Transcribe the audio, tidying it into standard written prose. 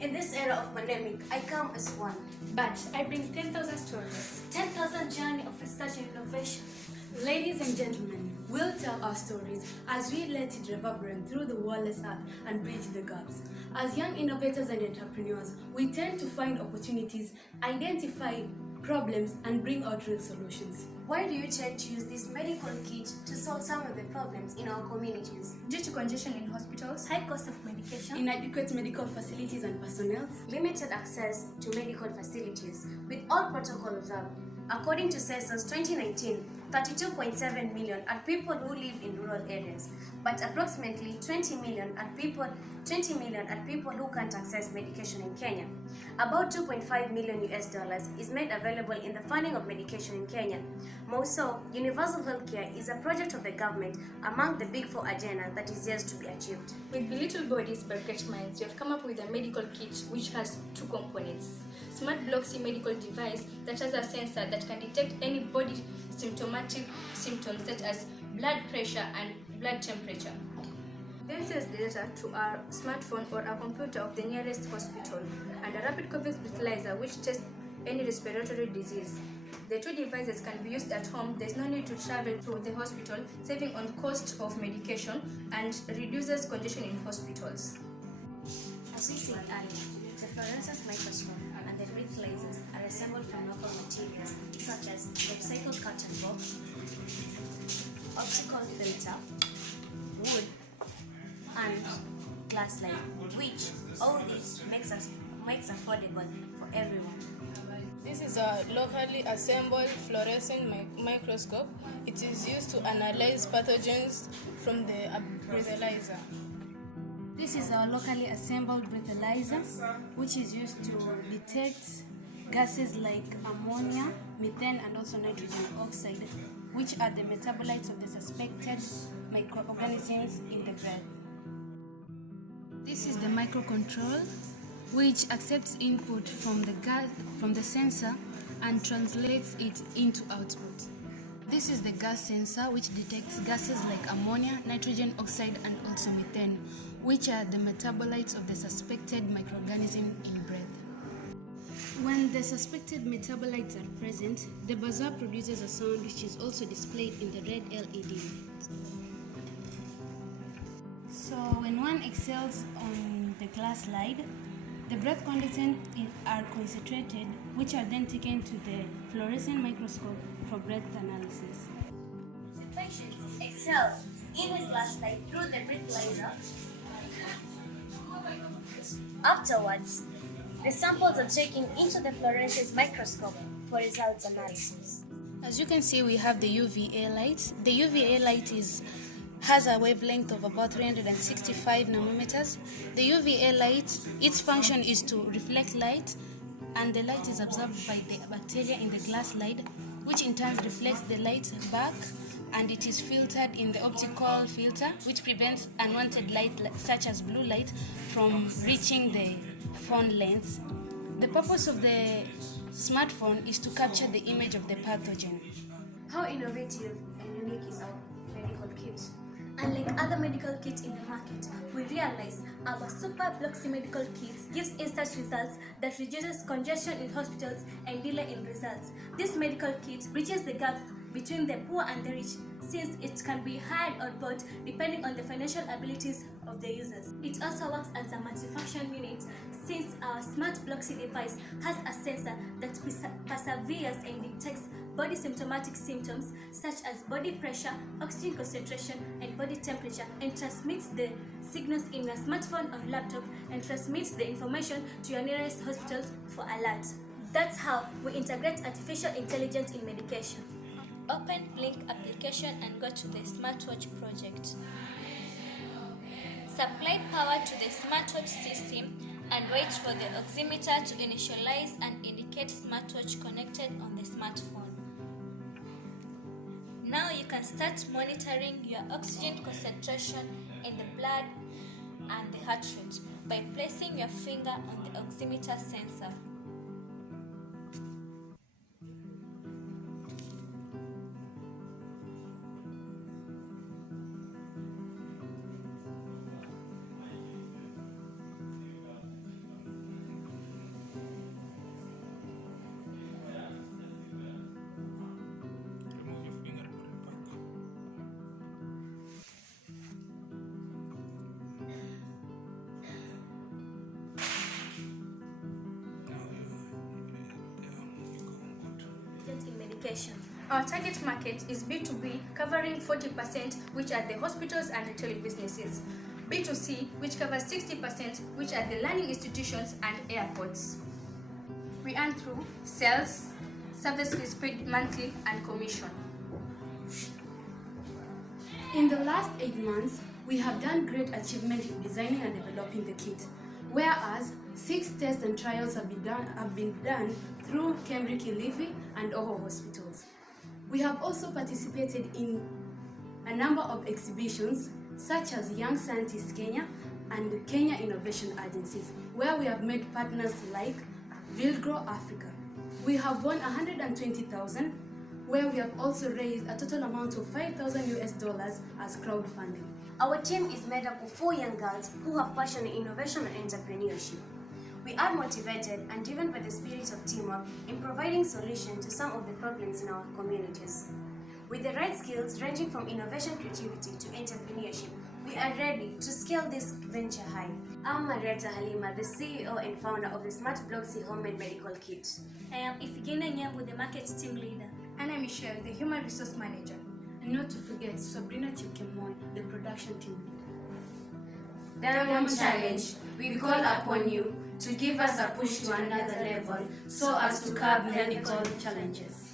In this era of pandemic, I come as one. But I bring 10,000 stories. 10,000 journey of research and innovation. Ladies and gentlemen, we'll tell our stories as we let it reverberate through the wordless earth and bridge the gaps. As young innovators and entrepreneurs, we tend to find opportunities, identify problems, and bring out real solutions. Why do you tend to use this medical kit to solve some of the problems in our communities? Due to congestion in hospitals, High cost of medication, inadequate medical facilities and personnel, limited access to medical facilities, with all protocol observed. According to Census 2019, 32.7 million are people who live in rural areas, but approximately 20 million are people who can't access medication in Kenya. About 2.5 million US dollars is made available in the funding of medication in Kenya. More so, universal healthcare is a project of the government among the Big Four agenda that is yet to be achieved. With belittled bodies but great minds, we have come up with a medical kit which has two components. Smart Bloxy medical device that has a sensor that can detect any body symptomatic symptoms such as blood pressure and blood temperature. Then sends the data to our smartphone or our computer of the nearest hospital, and a rapid COVID breathalyzer which tests any respiratory disease. The two devices can be used at home. There's no need to travel to the hospital, saving on cost of medication and reduces congestion in hospitals. As we said earlier, the fluorescence microscope and the breathalyzers are assembled from local materials such as recycled carton box, optical filter, wood, and glass light, which all this makes affordable for everyone. This is a locally assembled fluorescent microscope. It is used to analyze pathogens from the breathalyzer. This is our locally assembled breathalyzer, which is used to detect gases like ammonia, methane, and also nitrogen oxide, which are the metabolites of the suspected microorganisms in the breath. This is the microcontrol, which accepts input from the sensor and translates it into output. This is the gas sensor, which detects gases like ammonia, nitrogen oxide, and also methane, which are the metabolites of the suspected microorganism in breath. When the suspected metabolites are present, the buzzer produces a sound which is also displayed in the red LED light. So when one exhales on the glass slide, the breath contents are concentrated, which are then taken to the fluorescent microscope for breath analysis. The patient exhales in the glass light through the breathalyzer. Afterwards, the samples are taken into the fluorescence microscope for results analysis. As you can see, we have the UVA light. The UVA light has a wavelength of about 365 nanometers. The UVA light, its function is to reflect light, and the light is absorbed by the bacteria in the glass slide, which in turn reflects the light back, and it is filtered in the optical filter, which prevents unwanted light such as blue light from reaching the phone lens. The purpose of the smartphone is to capture the image of the pathogen. How innovative and unique is our medical kit? Unlike other medical kits in the market, we realize our Super Bloxy medical kit gives instant results that reduces congestion in hospitals and delay in results. This medical kit bridges the gap between the poor and the rich, since it can be hired or bought depending on the financial abilities of the users. It also works as a multifunction unit, since our smart Bloxy device has a sensor that perseveres and detects body symptomatic symptoms such as body pressure, oxygen concentration, and body temperature, and transmits the signals in your smartphone or laptop and transmits the information to your nearest hospitals for alert. That's how we integrate artificial intelligence in medication. Open Blink application and go to the smartwatch project. Supply power to the smartwatch system and wait for the oximeter to initialize and indicate smartwatch connected on the smartphone. Now you can start monitoring your oxygen concentration in the blood and the heart rate by placing your finger on the oximeter sensor. application. Our target market is B2B, covering 40%, which are the hospitals and retail businesses. B2C, which covers 60%, which are the learning institutions and airports. We earn through sales, service fees paid monthly, and commission. In the last 8 months, we have done great achievement in designing and developing the kit, whereas 6 tests and trials have been done through Cambridge Kilifi and Oho hospitals. We have also participated in a number of exhibitions such as Young Scientists Kenya and Kenya Innovation Agencies, where we have made partners like Vilgrow Africa. We have won 120,000, where we have also raised a total amount of $5,000 as crowdfunding. Our team is made up of 4 young girls who have passion in innovation and entrepreneurship. We are motivated and driven by the spirit of teamwork in providing solutions to some of the problems in our communities. With the right skills ranging from innovation creativity to entrepreneurship, we are ready to scale this venture high. I'm Marietta Halima, the CEO and founder of the Smart Bloxy Homemade Medical Kit. I am Ifigenia Nyambu, the market team leader. And I'm Michelle, the human resource manager. And not to forget Sabrina Chipkemoy, the production team leader. Diamond Challenge, we call upon you to give us a push to another level so as to curb medical challenges.